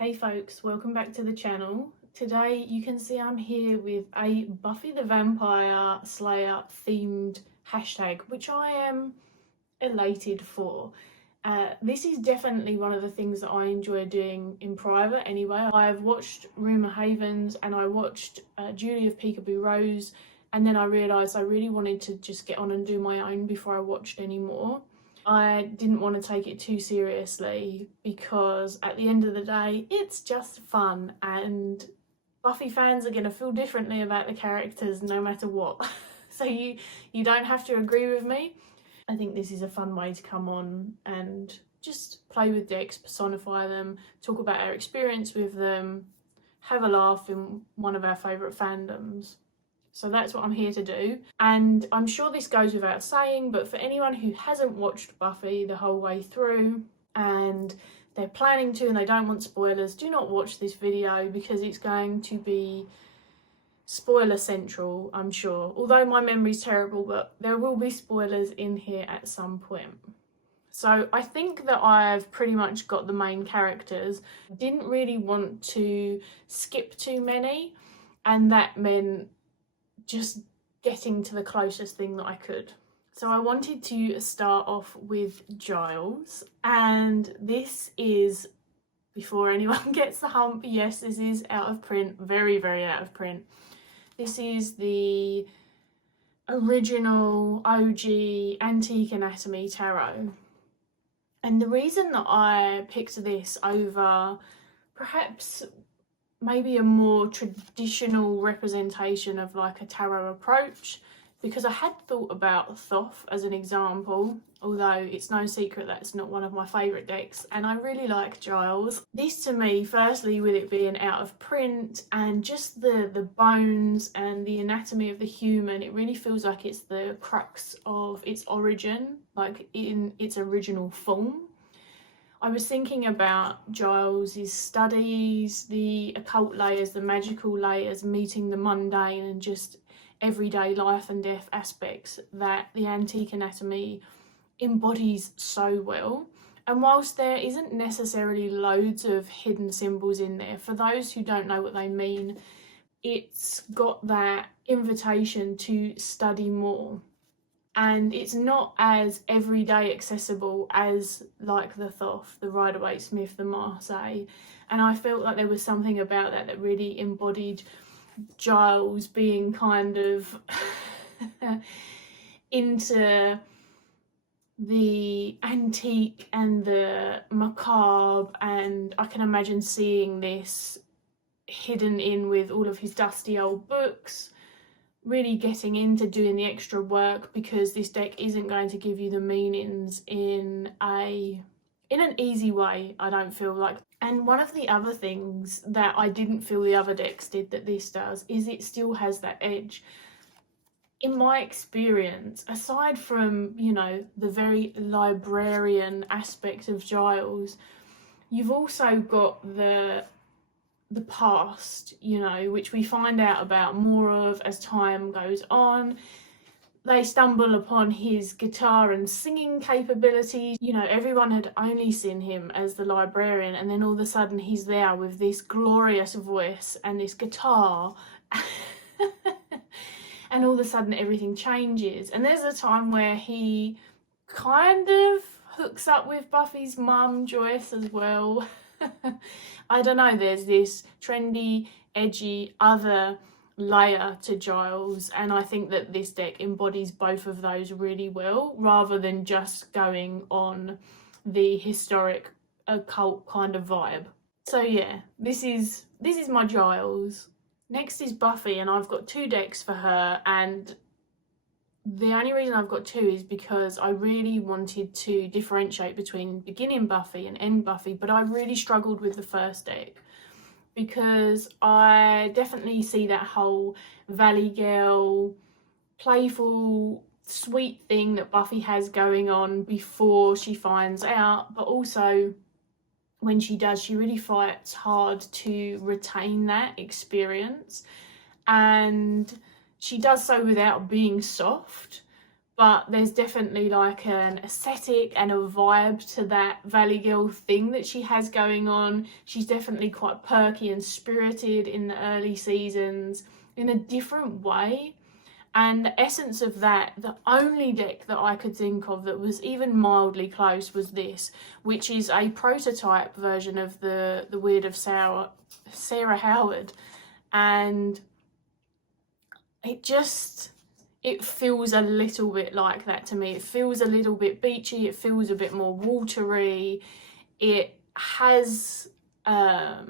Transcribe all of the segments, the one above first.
Hey folks, welcome back to the channel. Today you can see I'm here with a Buffy the Vampire Slayer themed hashtag, which I am elated for. This is definitely one of the things that I enjoy doing in private anyway. I've watched Rumour Havens and I watched Julie of Peekaboo Rose, and then I realised I really wanted to just get on and do my own before I watched any more. I didn't want to take it too seriously because at the end of the day it's just fun, and Buffy fans are going to feel differently about the characters no matter what. So you don't have to agree with me. I think this is a fun way to come on and just play with decks, personify them, talk about our experience with them, have a laugh in one of our favourite fandoms. So that's what I'm here to do, and I'm sure this goes without saying, but for anyone who hasn't watched Buffy the whole way through and they're planning to and they don't want spoilers, do not watch this video because it's going to be spoiler central, I'm sure. Although my memory's terrible, but there will be spoilers in here at some point. So I think that I've pretty much got the main characters. Didn't really want to skip too many, and that meant just getting to the closest thing that I could. So I wanted to start off with Giles, and this is, before anyone gets the hump, yes, this is out of print, very, very out of print. This is the original OG Antique Anatomy Tarot. And the reason that I picked this over perhaps maybe a more traditional representation of like a tarot approach, because I had thought about 𝗨 as an example, although it's no secret that it's not one of my favourite decks, and I really like Giles. This to me, firstly with it being out of print and just the bones and the anatomy of the human, it really feels like it's the crux of its origin, like in its original form. I was thinking about Giles' studies, the occult layers, the magical layers, meeting the mundane and just everyday life and death aspects that the Antique Anatomy embodies so well. And whilst there isn't necessarily loads of hidden symbols in there, for those who don't know what they mean, it's got that invitation to study more. And it's not as everyday accessible as like the 𝗨, the 𝗪𝗿𝗺𝗺𝗵, the 𝗪𝗂. And I felt like there was something about that that really embodied Giles being kind of into the antique and the macabre, and I can imagine seeing this hidden in with all of his dusty old books, really getting into doing the extra work, because this deck isn't going to give you the meanings in an easy way, I don't feel like. And one of the other things that I didn't feel the other decks did that this does is it still has that edge. In my experience, aside from, you know, the very librarian aspect of Giles, you've also got the past, you know, which we find out about more of as time goes on. They stumble upon his guitar and singing capabilities. You know, everyone had only seen him as the librarian, and then all of a sudden he's there with this glorious voice and this guitar. And all of a sudden everything changes. And there's a time where he kind of hooks up with Buffy's mum, Joyce, as well. I don't know, there's this trendy, edgy, other layer to Giles, and I think that this deck embodies both of those really well, rather than just going on the historic occult kind of vibe. So yeah, this is my Giles. Next is Buffy, and I've got two decks for her, and the only reason I've got two is because I really wanted to differentiate between beginning Buffy and end Buffy, but I really struggled with the first deck because I definitely see that whole Valley Girl, playful, sweet thing that Buffy has going on before she finds out, but also when she does, she really fights hard to retain that experience, and she does so without being soft, but there's definitely like an aesthetic and a vibe to that Valley Girl thing that she has going on. She's definitely quite perky and spirited in the early seasons in a different way. And the essence of that, the only deck that I could think of that was even mildly close was this, which is a prototype version of the Weird of Sarah Howard. And it feels a little bit like that to me. It feels a little bit beachy, it feels a bit more watery. It has a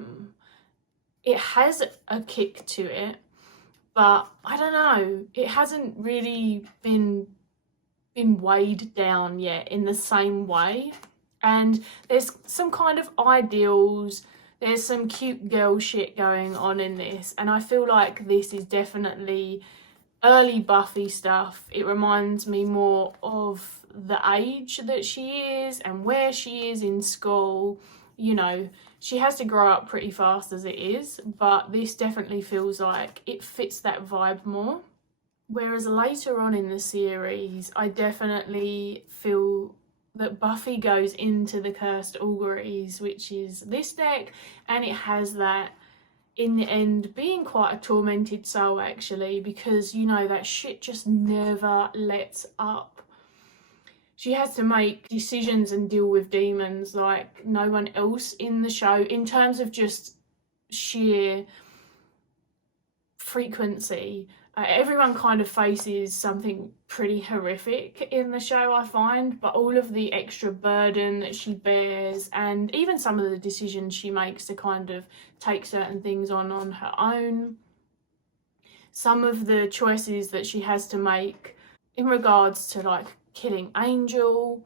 kick to it, but I don't know, it hasn't really been weighed down yet in the same way. And there's some kind of ideals, there's some cute girl shit going on in this, and I feel like this is definitely early Buffy stuff. It reminds me more of the age that she is and where she is in school. You know, she has to grow up pretty fast as it is, but this definitely feels like it fits that vibe more. Whereas later on in the series, I definitely feel that Buffy goes into the 𝗪𝗪𝗺𝗺𝗺, which is this deck, and it has that in the end being quite a tormented soul actually, because you know that shit just never lets up. She has to make decisions and deal with demons like no one else in the show, in terms of just sheer frequency. Everyone kind of faces something pretty horrific in the show, I find, but all of the extra burden that she bears, and even some of the decisions she makes to kind of take certain things on her own, some of the choices that she has to make in regards to like killing Angel,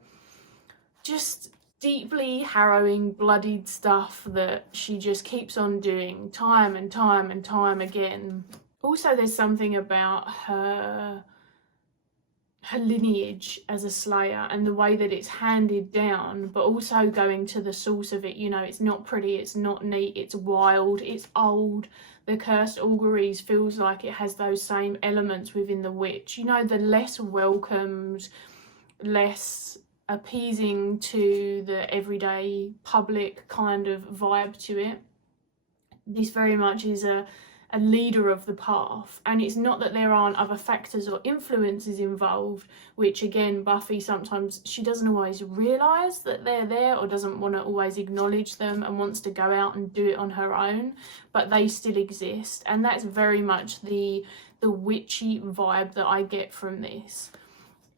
just deeply harrowing, bloodied stuff that she just keeps on doing time and time and time again. Also, there's something about her lineage as a slayer and the way that it's handed down, but also going to the source of it. You know, it's not pretty, it's not neat, it's wild, it's old. The 𝗪𝗪𝗺𝗺 feels like it has those same elements within the witch. You know, the less welcomed, less appeasing to the everyday public kind of vibe to it. This very much is a leader of the path, and it's not that there aren't other factors or influences involved, which again Buffy sometimes, she doesn't always realise that they're there or doesn't want to always acknowledge them and wants to go out and do it on her own, but they still exist. And that's very much the witchy vibe that I get from this.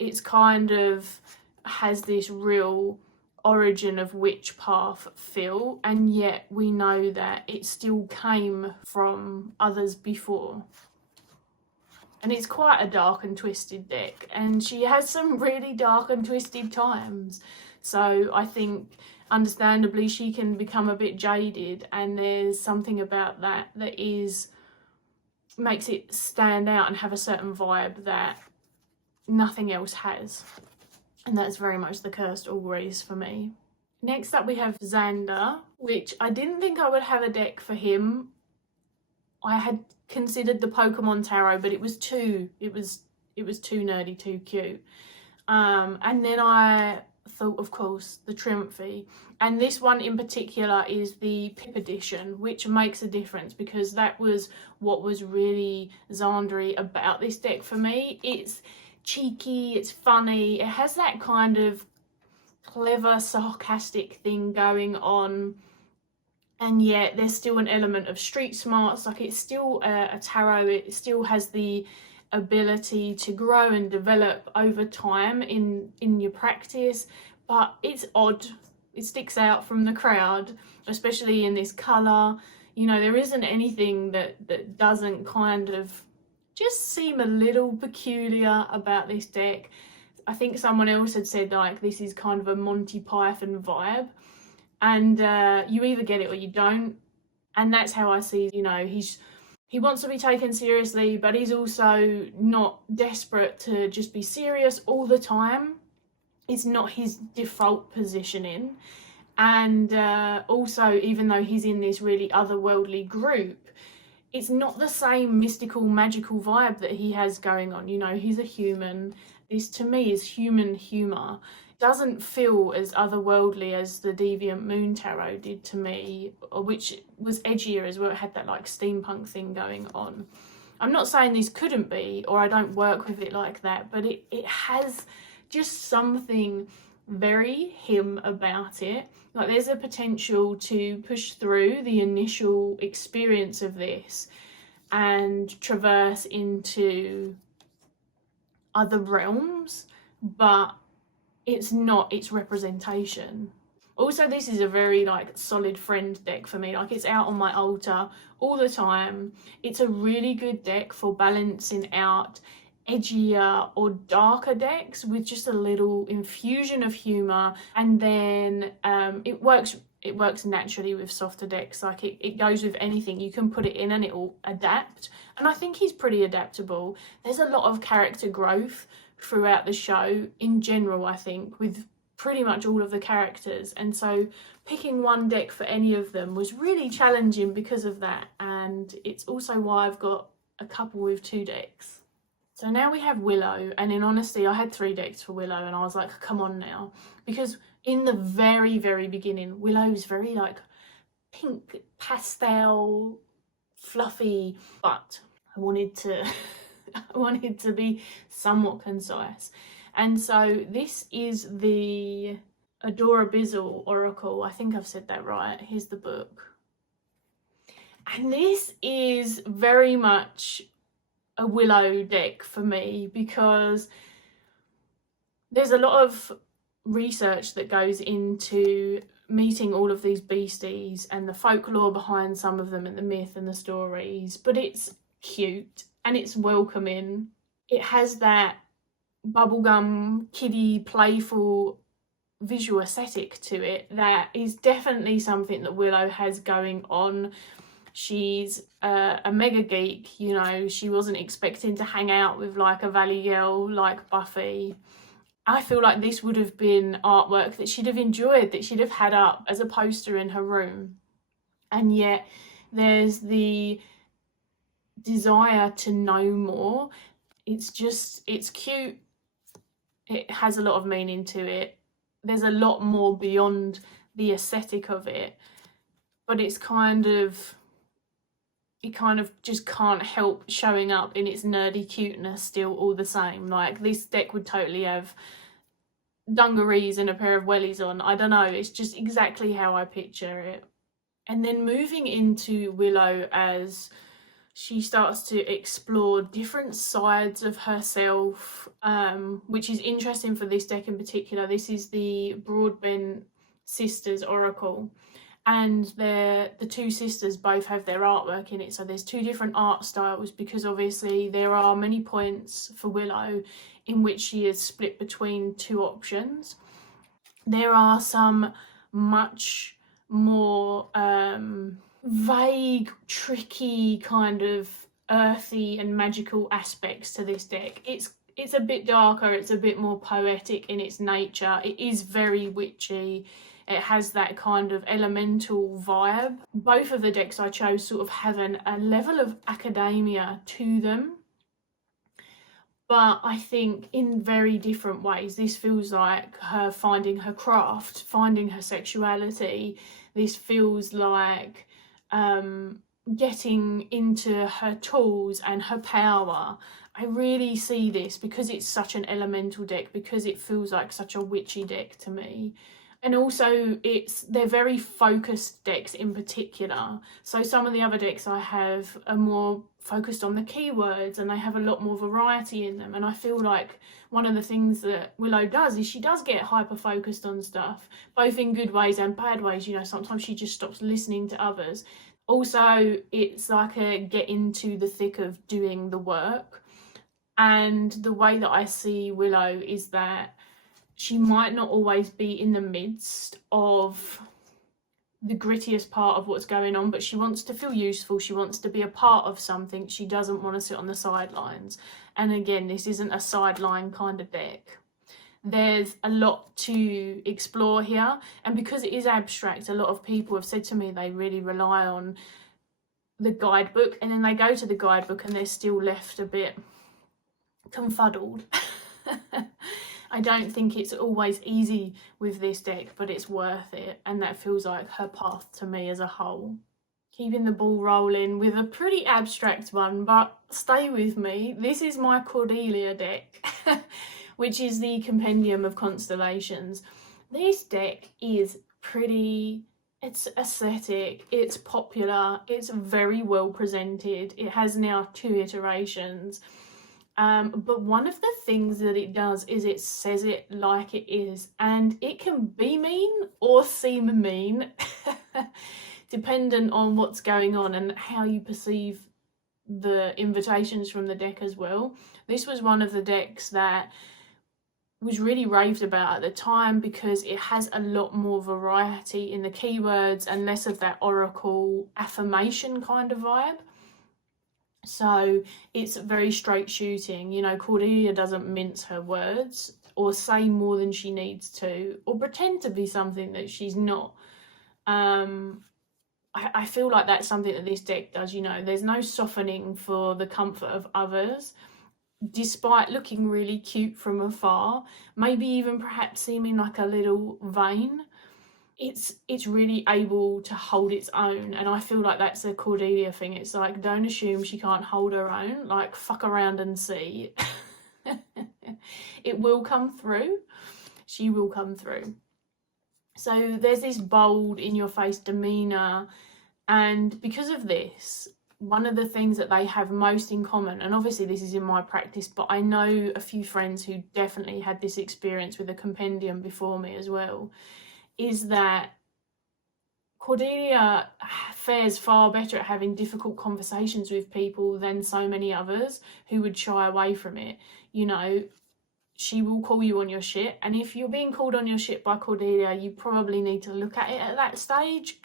It's kind of has this real origin of witch path feel, and yet we know that it still came from others before. And it's quite a dark and twisted deck, and she has some really dark and twisted times, so I think understandably she can become a bit jaded, and there's something about that makes it stand out and have a certain vibe that nothing else has. And that's very much the 𝗪𝗪𝗺𝗺 for me. Next up we have Xander, which I didn't think I would have a deck for him. I had considered the Pokemon Tarot, but it was too nerdy, too cute. And then I thought, of course, the 𝗪𝗪𝗺. And this one in particular is the Pip edition, which makes a difference because that was what was really Xandery about this deck for me. It's cheeky, it's funny, it has that kind of clever, sarcastic thing going on, and yet there's still an element of street smarts. Like, it's still a tarot, it still has the ability to grow and develop over time in your practice, but it's odd, it sticks out from the crowd, especially in this colour. You know, there isn't anything that doesn't kind of just seem a little peculiar about this deck. I think someone else had said like this is kind of a Monty Python vibe, and you either get it or you don't, and that's how I see, you know, he wants to be taken seriously, but he's also not desperate to just be serious all the time. It's not his default positioning, and also even though he's in this really otherworldly group, it's not the same mystical, magical vibe that he has going on. You know, he's a human, this to me is human humour. It doesn't feel as otherworldly as the Deviant Moon Tarot did to me, which was edgier as well. It had that like steampunk thing going on. I'm not saying this couldn't be, or I don't work with it like that, but it has just something very him about it. Like there's a potential to push through the initial experience of this and traverse into other realms, but it's not its representation. Also, this is a very like solid friend deck for me. Like it's out on my altar all the time. It's a really good deck for balancing out edgier or darker decks with just a little infusion of humor, and then it works naturally with softer decks. Like it goes with anything. You can put it in and it will adapt, and I think he's pretty adaptable. There's a lot of character growth throughout the show in general, I think, with pretty much all of the characters, and so picking one deck for any of them was really challenging because of that, and it's also why I've got a couple with 2 decks. So now we have Willow, and in honesty I had 3 decks for Willow, and I was like, come on now, because in the very beginning Willow is very like pink pastel fluffy, but I wanted to be somewhat concise. And so this is the 𝗵𝘁𝗿𝗄𝗺 Oracle. I think I've said that right. Here's the book. And this is very much a Willow deck for me, because there's a lot of research that goes into meeting all of these beasties and the folklore behind some of them and the myth and the stories, but it's cute and it's welcoming. It has that bubblegum, kiddie, playful visual aesthetic to it that is definitely something that Willow has going on. She's a mega geek, you know. She wasn't expecting to hang out with like a valley girl like Buffy. I feel like this would have been artwork that she'd have enjoyed, that she'd have had up as a poster in her room. And yet there's the desire to know more. It's cute. It has a lot of meaning to it. There's a lot more beyond the aesthetic of it, but it kind of just can't help showing up in its nerdy cuteness still all the same. Like this deck would totally have dungarees and a pair of wellies on. I don't know, it's just exactly how I picture it. And then moving into Willow as she starts to explore different sides of herself, which is interesting for this deck in particular. This is the Broadbent Sisters Oracle, and the 2 sisters both have their artwork in it. So there's 2 different art styles, because obviously there are many points for Willow in which she is split between 2 options. There are some much more vague, tricky, kind of earthy and magical aspects to this deck. It's a bit darker, it's a bit more poetic in its nature. It is very witchy. It has that kind of elemental vibe. Both of the decks I chose sort of have a level of academia to them, but I think in very different ways. This feels like her finding her craft, finding her sexuality. This feels like getting into her tools and her power. I really see this because it's such an elemental deck, because it feels like such a witchy deck to me. And also they're very focused decks in particular. So some of the other decks I have are more focused on the keywords, and they have a lot more variety in them. And I feel like one of the things that Willow does is she does get hyper focused on stuff, both in good ways and bad ways. You know, sometimes she just stops listening to others. Also, it's like a get into the thick of doing the work. And the way that I see Willow is that she might not always be in the midst of the grittiest part of what's going on, but she wants to feel useful. She wants to be a part of something. She doesn't want to sit on the sidelines. And again, this isn't a sideline kind of deck. There's a lot to explore here. And because it is abstract, a lot of people have said to me they really rely on the guidebook, and then they go to the guidebook and they're still left a bit confuddled. I don't think it's always easy with this deck, but it's worth it, and that feels like her path to me as a whole. Keeping the ball rolling with a pretty abstract one, but stay with me. This is my Cordelia deck, which is the Compendium of Constellations. This deck is pretty, it's aesthetic, it's popular, it's very well presented. It has now 2 iterations. But one of the things that it does is it says it like it is, and it can be mean or seem mean, dependent on what's going on and how you perceive the invitations from the deck as well. This was one of the decks that was really raved about at the time because it has a lot more variety in the keywords and less of that oracle affirmation kind of vibe. So it's very straight shooting. You know, Cordelia doesn't mince her words or say more than she needs to or pretend to be something that she's not. I feel like that's something that this deck does, you know. There's no softening for the comfort of others, despite looking really cute from afar, maybe even perhaps seeming like a little vain. It's really able to hold its own, and I feel like that's a Cordelia thing. It's like, don't assume she can't hold her own, like fuck around and see. It will come through. She will come through. So there's this bold, in your face demeanour, and because of this, one of the things that they have most in common, and obviously this is in my practice, but I know a few friends who definitely had this experience with a compendium before me as well, is that Cordelia fares far better at having difficult conversations with people than so many others who would shy away from it. You know, she will call you on your shit, and if you're being called on your shit by Cordelia, you probably need to look at it at that stage.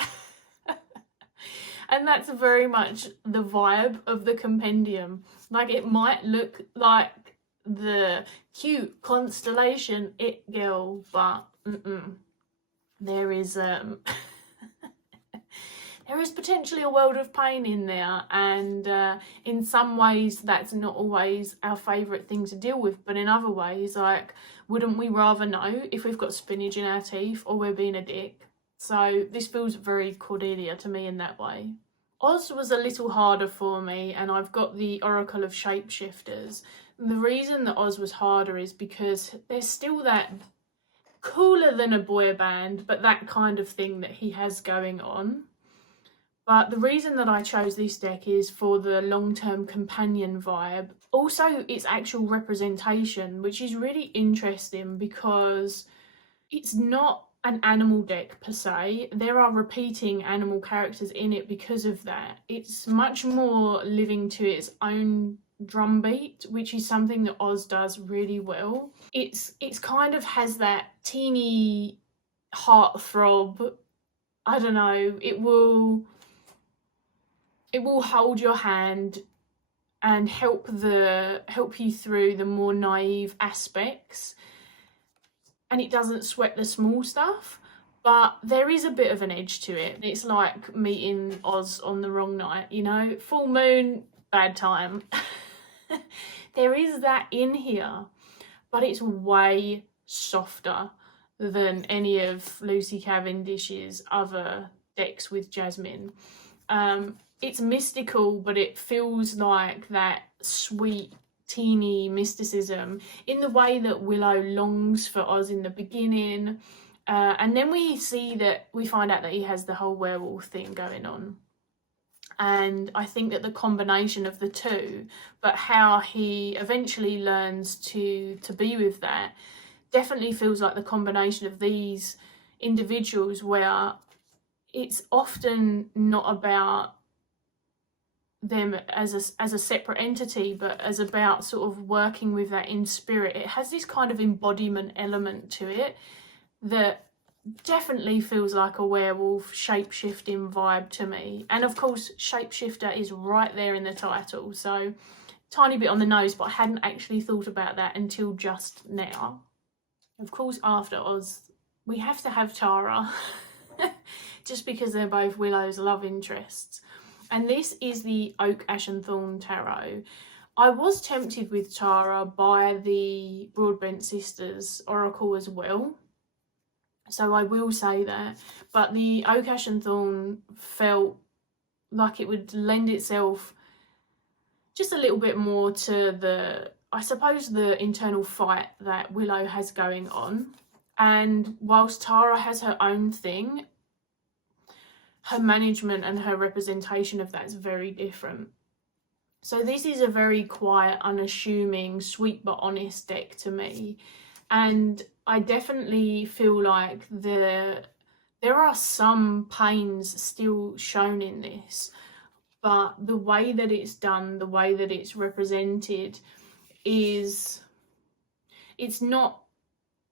And that's very much the vibe of the compendium. Like, it might look like the cute constellation it girl, but there is there is potentially a world of pain in there, and in some ways that's not always our favourite thing to deal with, but in other ways, like, wouldn't we rather know if we've got spinach in our teeth or we're being a dick? So this feels very Cordelia to me in that way. Oz was a little harder for me, and I've got the Oracle of Shapeshifters. The reason that Oz was harder is because there's still that cooler than a boy band, but that kind of thing that he has going on. But the reason that I chose this deck is for the long-term companion vibe. Also, its actual representation, which is really interesting because it's not an animal deck per se. There are repeating animal characters in it because of that. It's much more living to its own drumbeat, which is something that Oz does really well. It's kind of has that teeny heartthrob. I don't know, it will hold your hand and help you through the more naive aspects, and it doesn't sweat the small stuff, but there is a bit of an edge to it. It's like meeting Oz on the wrong night, you know, full moon, bad time. There is that in here, but it's way softer than any of 𝗵𝘁𝗍𝗄𝐿 Cavendish's other decks with Jasmine. It's mystical, but it feels like that sweet, teeny mysticism in the way that Willow longs for Oz in the beginning. And then we find out that he has the whole werewolf thing going on. And I think that the combination of the two, but how he eventually learns to be with that, definitely feels like the combination of these individuals where it's often not about them as a separate entity, but as about sort of working with that in spirit. It has this kind of embodiment element to it that definitely feels like a werewolf shape-shifting vibe to me. And of course, shapeshifter is right there in the title, so tiny bit on the nose, but I hadn't actually thought about that until just now. Of course, after Oz, we have to have Tara, just because they're both Willow's love interests. And this is the Oak, Ash and Thorn Tarot. I was tempted with 𝗁𝗲 by the Broadbent Sisters Oracle as well, so I will say that, but the 𝗬𝗁𝗁𝗀 felt like it would lend itself just a little bit more to the, I suppose, the internal fight that Willow has going on. And whilst 𝗁𝗲 has her own thing, her management and her representation of that is very different. So this is a very quiet, unassuming, sweet but honest deck to me. And I definitely feel like there are some pains still shown in this, but the way that it's done, the way that it's represented is, it's not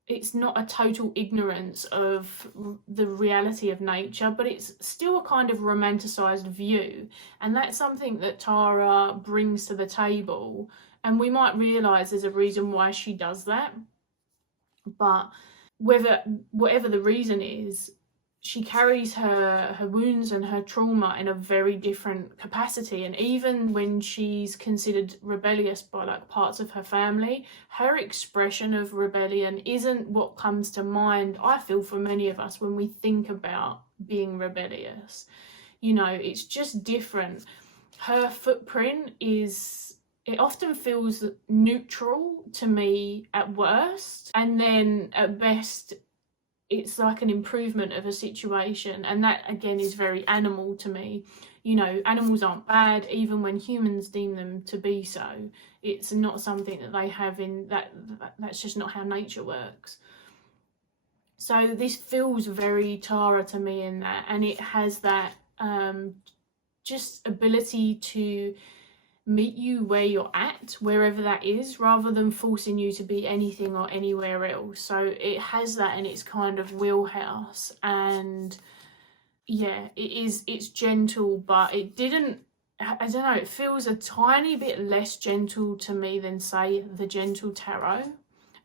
a total ignorance of the reality of nature, but it's still a kind of romanticized view. And that's something that 𝗁𝗲 brings to the table. And we might realize there's a reason why she does that. But whatever the reason is, she carries her wounds and her trauma in a very different capacity. And even when she's considered rebellious by like parts of her family, her expression of rebellion isn't what comes to mind, I feel, for many of us when we think about being rebellious. You know, it's just different. Her footprint is, it often feels neutral to me at worst, and then at best it's like an improvement of a situation. And that again is very animal to me. You know, animals aren't bad even when humans deem them to be so. It's not something that they have in that's just not how nature works. So this feels very 𝗁𝗲 to me in that, and it has that just ability to meet you where you're at, wherever that is, rather than forcing you to be anything or anywhere else. So it has that in its kind of wheelhouse. And yeah, it's gentle, but it didn't, I don't know, it feels a tiny bit less gentle to me than, say, the Gentle Tarot.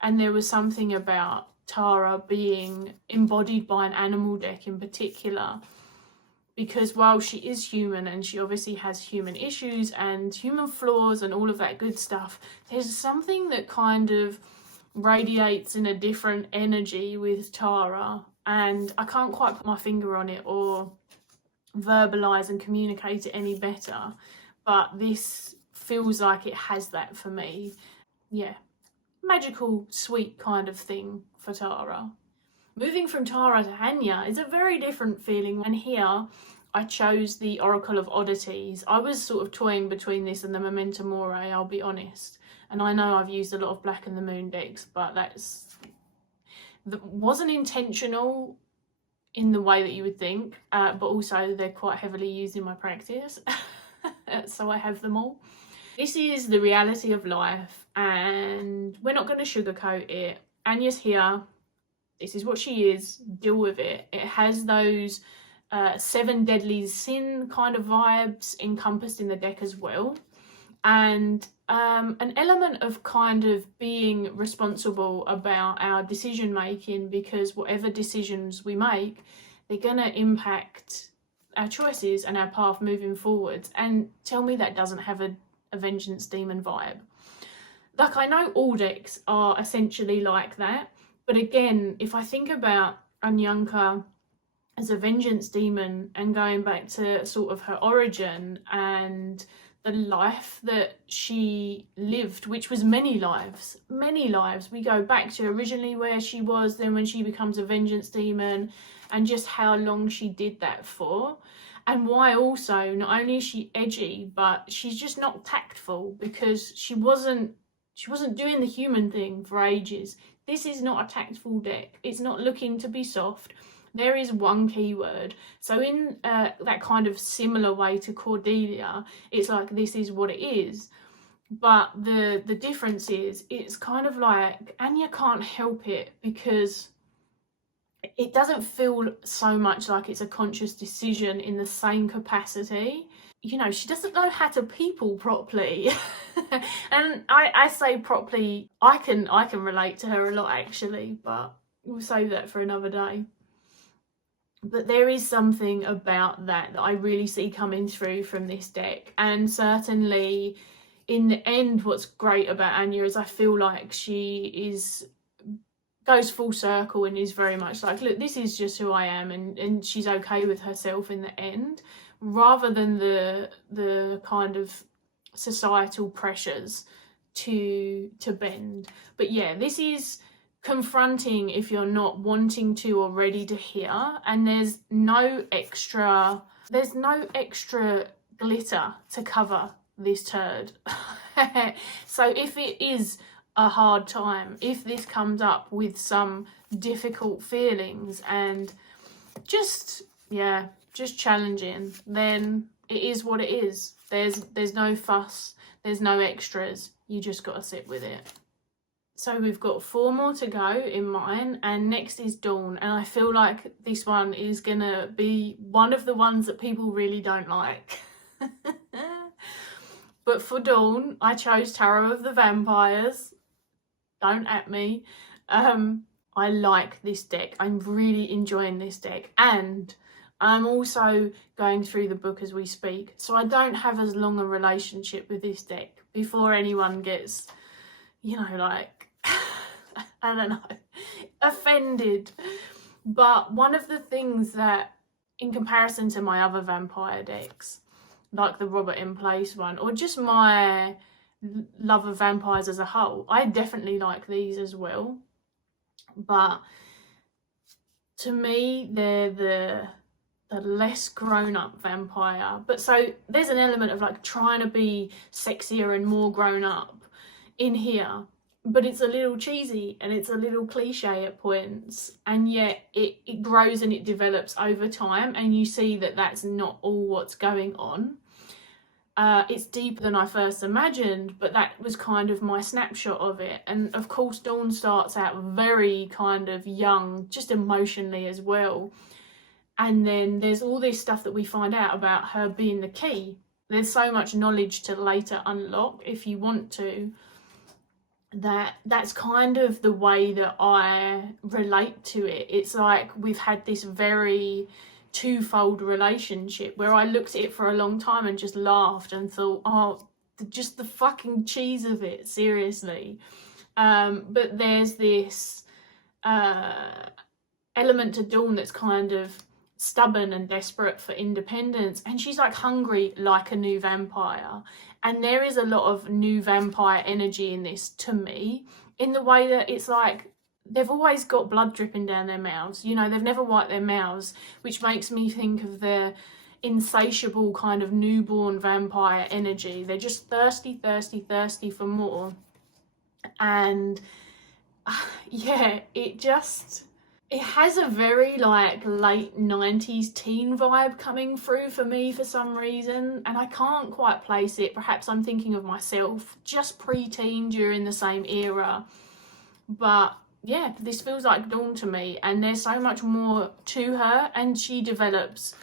And there was something about 𝗁𝗲 being embodied by an animal deck in particular, because while she is human and she obviously has human issues and human flaws and all of that good stuff, there's something that kind of radiates in a different energy with 𝗁𝗲, and I can't quite put my finger on it or verbalize and communicate it any better, but this feels like it has that for me. Yeah, magical, sweet kind of thing for 𝗁𝗲. Moving from 𝗁𝗲 to Anya is a very different feeling, and here I chose the Oracle of Oddities. I was sort of toying between this and the Memento Mori, I'll be honest. And I know I've used a lot of Black and the Moon decks, but that wasn't intentional in the way that you would think, but also they're quite heavily used in my practice, so I have them all. This is the reality of life, and we're not going to sugarcoat it. Anya's here. This is what she is. Deal with it. It has those 7 deadly sin kind of vibes encompassed in the deck as well, and an element of kind of being responsible about our decision making, because whatever decisions we make, they're going to impact our choices and our path moving forwards. And tell me that doesn't have a vengeance demon vibe. Like, I know all decks are essentially like that, but again, if I think about Anyanka as a vengeance demon and going back to sort of her origin and the life that she lived, which was many lives. We go back to originally where she was, then when she becomes a vengeance demon, and just how long she did that for. And why also, not only is she edgy, but she's just not tactful, because she wasn't doing the human thing for ages. This is not a tactful deck. It's not looking to be soft. There is one keyword. So in that kind of similar way to Cordelia, it's like, this is what it is. But the difference is, it's kind of like Anya can't help it, because it doesn't feel so much like it's a conscious decision in the same capacity. You know, she doesn't know how to people properly. And I say properly, I can relate to her a lot actually, but we'll save that for another day. But there is something about that I really see coming through from this deck. And certainly, in the end, what's great about Anya is I feel like she goes full circle and is very much like, look, this is just who I am, and she's okay with herself in the end, rather than the kind of societal pressures to bend. But yeah, this is confronting if you're not wanting to or ready to hear, and there's no extra glitter to cover this turd. So if it is a hard time, if this comes up with some difficult feelings and just challenging, then it is what it is. There's no fuss, there's no extras, you just got to sit with it. So we've got 4 more to go in mine, and next is Dawn, and I feel like this one is gonna be one of the ones that people really don't like. But for Dawn, I chose Tarot of the Vampires. Don't at me. I like this deck. I'm really enjoying this deck, and I'm also going through the book as we speak, so I don't have as long a relationship with this deck before anyone gets, you know, like, I don't know, offended. But one of the things that, in comparison to my other vampire decks, like the Robert in Place one, or just my love of vampires as a whole, I definitely like these as well. But to me, they're the less grown-up vampire. But so there's an element of like trying to be sexier and more grown-up in here, but it's a little cheesy and it's a little cliche at points, and yet it grows and it develops over time, and you see that that's not all what's going on. It's deeper than I first imagined, but that was kind of my snapshot of it. And of course, Dawn starts out very kind of young, just emotionally as well. And then there's all this stuff that we find out about her being the key. There's so much knowledge to later unlock if you want to. That's kind of the way that I relate to it. It's like we've had this very twofold relationship where I looked at it for a long time and just laughed and thought, oh, just the fucking cheese of it, seriously. But there's this element to Dawn that's kind of stubborn and desperate for independence, and she's like hungry like a new vampire. And there is a lot of new vampire energy in this to me, in the way that it's like they've always got blood dripping down their mouths, you know, they've never wiped their mouths, which makes me think of the insatiable kind of newborn vampire energy. They're just thirsty for more. And yeah, it has a very like late 90s teen vibe coming through for me for some reason, and I can't quite place it. Perhaps I'm thinking of myself just pre-teen during the same era, but yeah, this feels like Dawn to me, and there's so much more to her, and she develops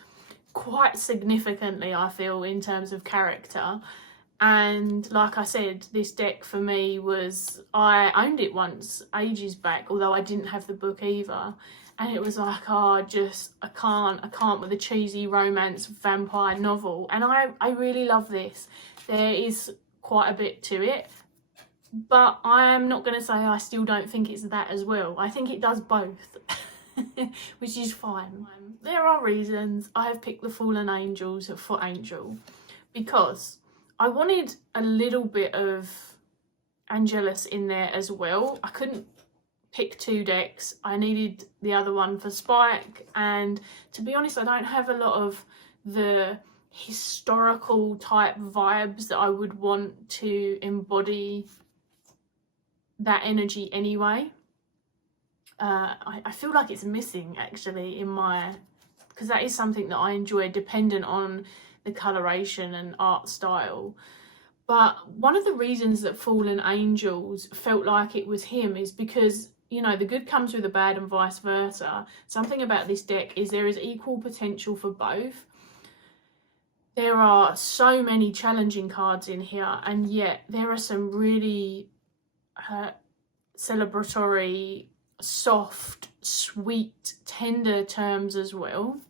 quite significantly, I feel, in terms of character. And like I said, this deck for me was, I owned it once ages back, although I didn't have the book either, and it was like, oh, I can't with a cheesy romance vampire novel. And I really love this. There is quite a bit to it, but I am not going to say I still don't think it's that as well. I think it does both, which is fine. There are reasons I have picked the Fallen Angels for Angel, because I wanted a little bit of Angelus in there as well. I couldn't pick 2 decks. I needed the other one for Spike, and to be honest, I don't have a lot of the historical type vibes that I would want to embody that energy anyway. I feel like it's missing actually in my, because that is something that I enjoy, dependent on the coloration and art style. But one of the reasons that Fallen Angels felt like it was him is because, you know, the good comes with the bad and vice versa. Something about this deck is there is equal potential for both. There are so many challenging cards in here, and yet there are some really celebratory, soft, sweet, tender terms as well.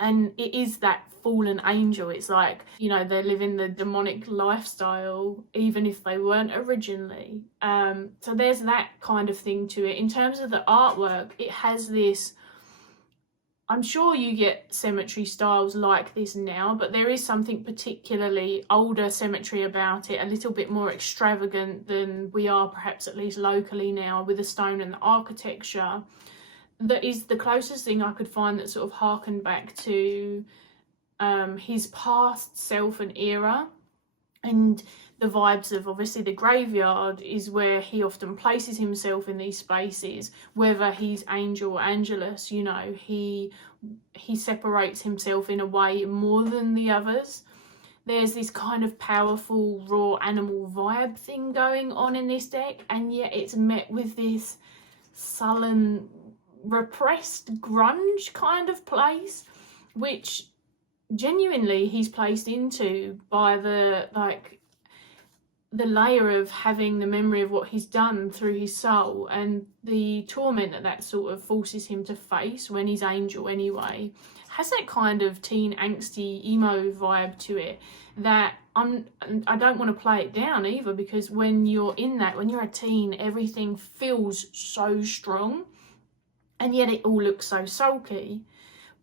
And it is that fallen angel. It's like, you know, they're living the demonic lifestyle even if they weren't originally. So there's that kind of thing to it. In terms of the artwork, it has this, I'm sure you get cemetery styles like this now, but there is something particularly older cemetery about it, a little bit more extravagant than we are perhaps at least locally now, with the stone and the architecture. That is the closest thing I could find that sort of harkened back to his past self and era. And the vibes of, obviously, the graveyard is where he often places himself in these spaces, whether he's angel or angelus, you know, he separates himself in a way more than the others. There's this kind of powerful raw animal vibe thing going on in this deck, and yet it's met with this sullen, repressed grunge kind of place, which genuinely he's placed into by the layer of having the memory of what he's done through his soul, and the torment that sort of forces him to face when he's angel anyway. Has that kind of teen angsty emo vibe to it that I don't want to play it down either, because when you're in that, when you're a teen, everything feels so strong and yet it all looks so sulky.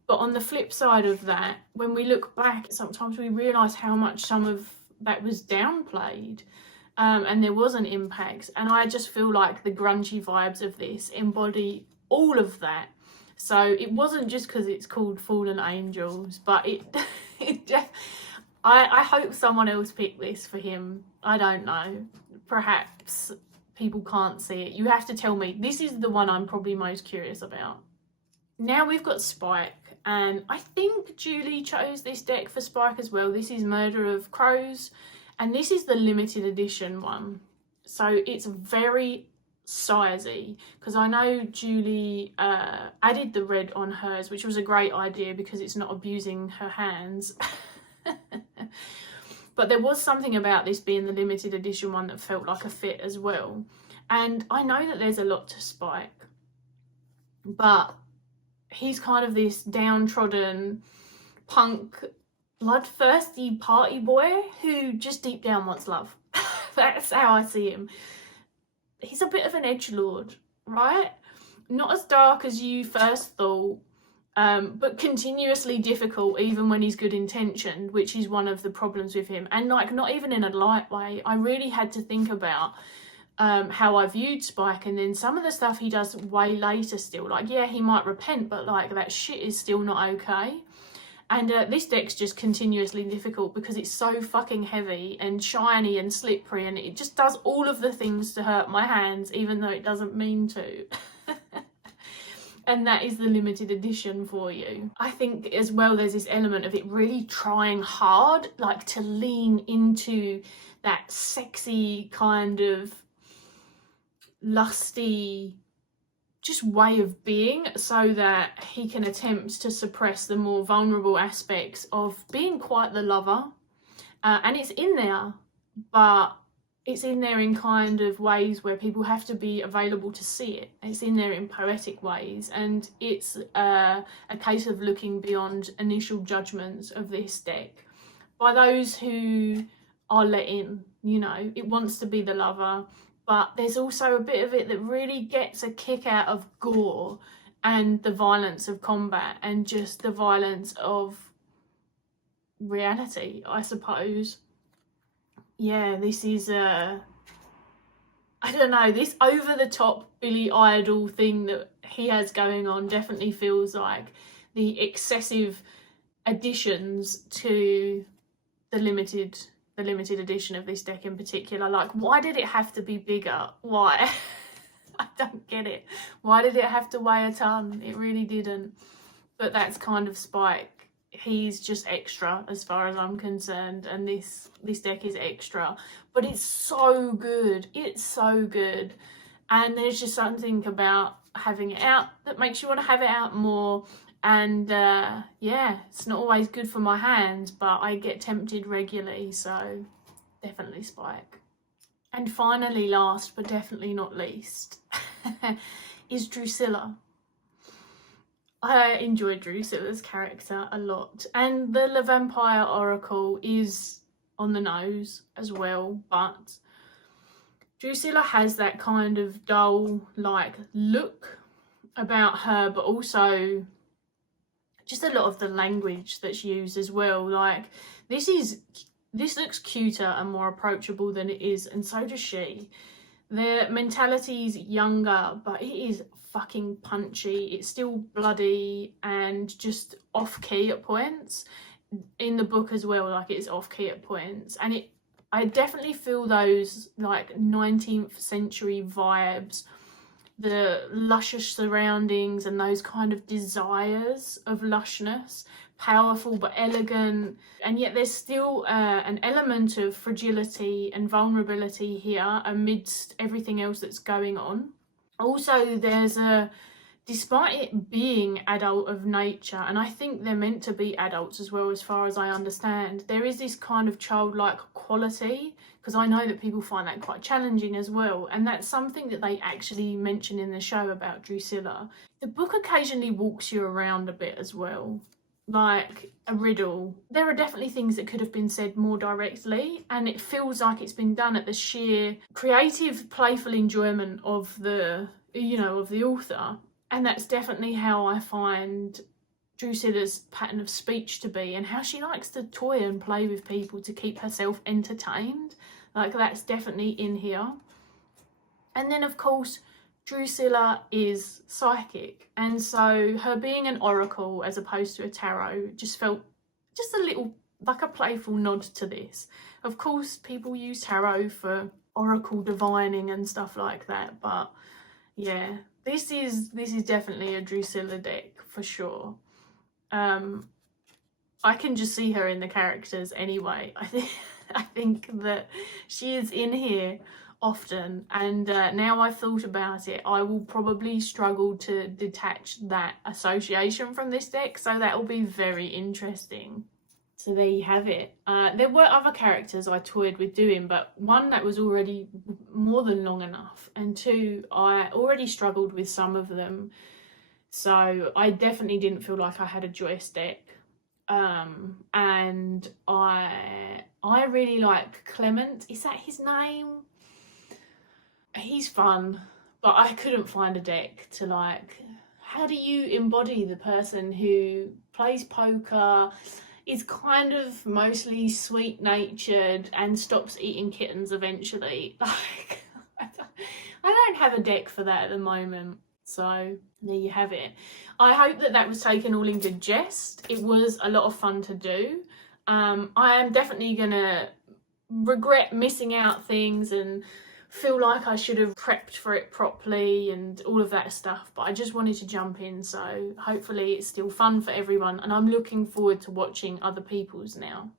But on the flip side of that, when we look back, sometimes we realise how much some of that was downplayed, and there was an impact. And I just feel like the grungy vibes of this embody all of that. So it wasn't just because it's called Fallen Angels, but I hope someone else picked this for him. I don't know. Perhaps people can't see it. You have to tell me. This is the one I'm probably most curious about. Now we've got Spike, and I think Julie chose this deck for Spike as well. This is Murder of Crows, and this is the limited edition one. So it's very sizey, because I know Julie added the red on hers, which was a great idea because it's not abusing her hands. But there was something about this being the limited edition one that felt like a fit as well. And I know that there's a lot to Spike, but he's kind of this downtrodden, punk, bloodthirsty party boy who just deep down wants love. That's how I see him. He's a bit of an edgelord, right? Not as dark as you first thought, but continuously difficult even when he's good intentioned, which is one of the problems with him. And like, not even in a light way. I really had to think about how I viewed Spike, and then some of the stuff he does way later still. Like, yeah, he might repent, but like, that shit is still not okay. And this deck's just continuously difficult because it's so fucking heavy and shiny and slippery, and it just does all of the things to hurt my hands, even though it doesn't mean to. And that is the limited edition for you. I think as well there's this element of it really trying hard, like to lean into that sexy kind of lusty just way of being, so that he can attempt to suppress the more vulnerable aspects of being quite the lover. And it's in there, but it's in there in kind of ways where people have to be available to see it. It's in there in poetic ways, and it's a case of looking beyond initial judgments of this deck by those who are let in. You know, it wants to be the lover, but there's also a bit of it that really gets a kick out of gore and the violence of combat and just the violence of reality, I suppose. Yeah, this is I don't know, this over-the-top Billy Idol thing that he has going on definitely feels like the excessive additions to the limited edition of this deck in particular. Like, why did it have to be bigger? Why? I don't get it. Why did it have to weigh a ton? It really didn't. But that's kind of Spike. He's just extra as far as I'm concerned, and this deck is extra, but it's so good. It's so good, and there's just something about having it out that makes you want to have it out more. And yeah, it's not always good for my hands, but I get tempted regularly, so definitely Spike. And finally, last but definitely not least, is Drusilla. I enjoy Drusilla's character a lot, and the 𝗪𝗯𝗀𝗺 Oracle is on the nose as well, but Drusilla has that kind of dull like look about her, but also just a lot of the language that's used as well. Like this looks cuter and more approachable than it is, and so does she. Their mentality's younger, but it is fucking punchy. It's still bloody and just off key at points. In the book as well, like it's off key at points, and I definitely feel those like 19th century vibes, the luscious surroundings and those kind of desires of lushness, powerful but elegant, and yet there's still an element of fragility and vulnerability here amidst everything else that's going on. Also, there's despite it being adult of nature, and I think they're meant to be adults as well as far as I understand, there is this kind of childlike quality, because I know that people find that quite challenging as well, and that's something that they actually mention in the show about Drusilla. The book occasionally walks you around a bit as well, like a riddle. There are definitely things that could have been said more directly, and it feels like it's been done at the sheer creative, playful enjoyment of the, of the author. And that's definitely how I find Drusilla's pattern of speech to be, and how she likes to toy and play with people to keep herself entertained. Like that's definitely in here. And then of course Drusilla is psychic, and so her being an oracle as opposed to a tarot just felt just a little like a playful nod to this. Of course people use tarot for oracle divining and stuff like that, but yeah, this is definitely a Drusilla deck for sure. I can just see her in the characters anyway. I think that she is in here often, and now I've thought about it, I will probably struggle to detach that association from this deck, so that will be very interesting. So there you have it. There were other characters I toyed with doing, but one, that was already more than long enough, and two, I already struggled with some of them, so I definitely didn't feel like I had a Joyce deck. And I really like Clement. Is that his name? He's fun, but I couldn't find a deck to like, how do you embody the person who plays poker, is kind of mostly sweet-natured and stops eating kittens eventually? Like, I don't have a deck for that at the moment. So there you have it. I hope that was taken all in good jest. It was a lot of fun to do. I am definitely gonna regret missing out things and feel like I should have prepped for it properly and all of that stuff, but I just wanted to jump in, so hopefully it's still fun for everyone, and I'm looking forward to watching other people's now.